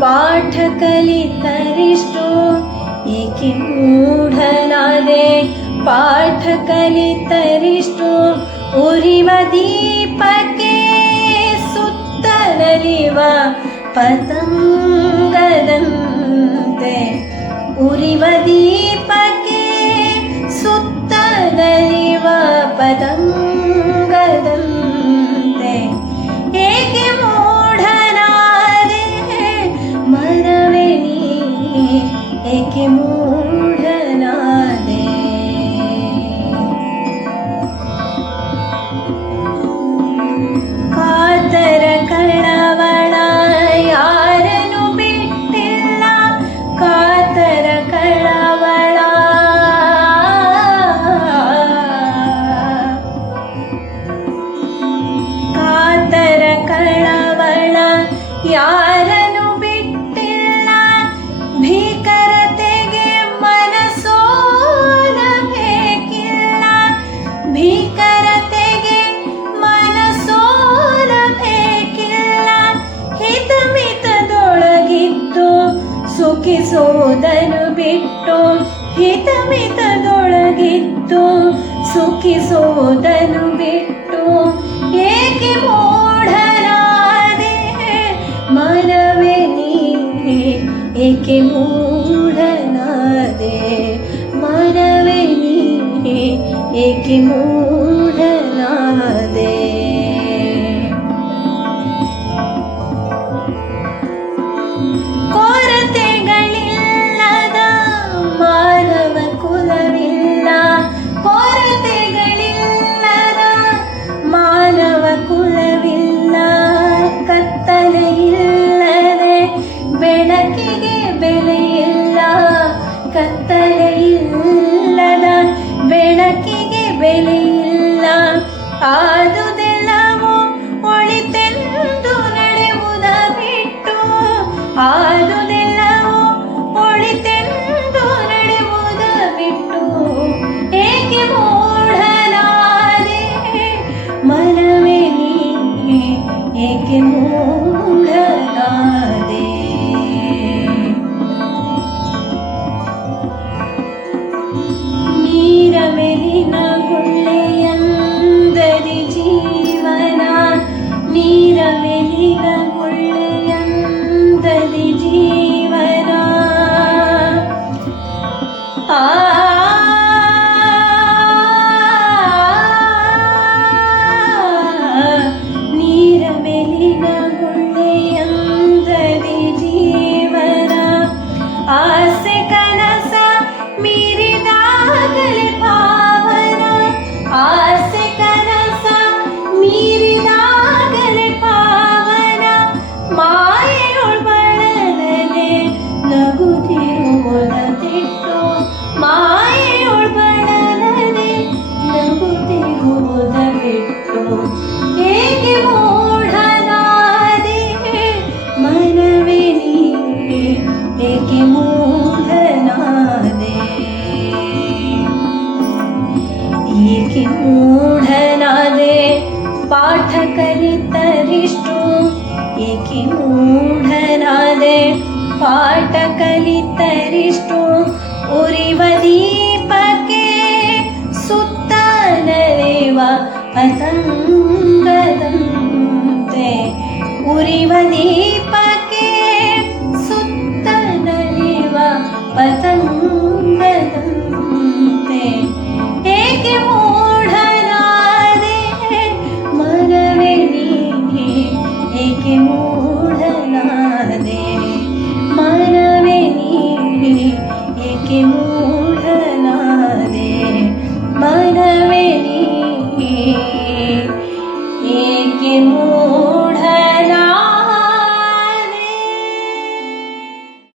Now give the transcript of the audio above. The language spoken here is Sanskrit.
पाठकलितरिष्टो एकि मूढनाले पाठकलितरिष्टो उरिवदीपके सुदलिवा पदं गदं दे उरिवदीपके सुदलि पतङ्ग ಬಿಟ್ಟಿಲ್ಲ ಭೀಕರೇ ಮನ ಸೋಲ ಭೀಕರ ಮನ ಸೋಲ ಭತ್ತ ಮೀತ್ ದೊಳಗಿತ್ತು ಸುಖಿ ಸೋದನು ಬಿಟ್ಟು ಹಿತ ಮಿತ್ ದೊಳಗಿತ್ತು ಸುಖಿ ಸೋದನು ಬಿಟ್ಟು ಏಕೆ ಮೂಡನಾದೆ मूढनादे मानवेनि एके मू आरु मूढनादे पाठकलितरिष्टो एके मूढनादे पाठकलितरिष्टो उरिवदीपके सुलेव असङ्गद उरिवदीप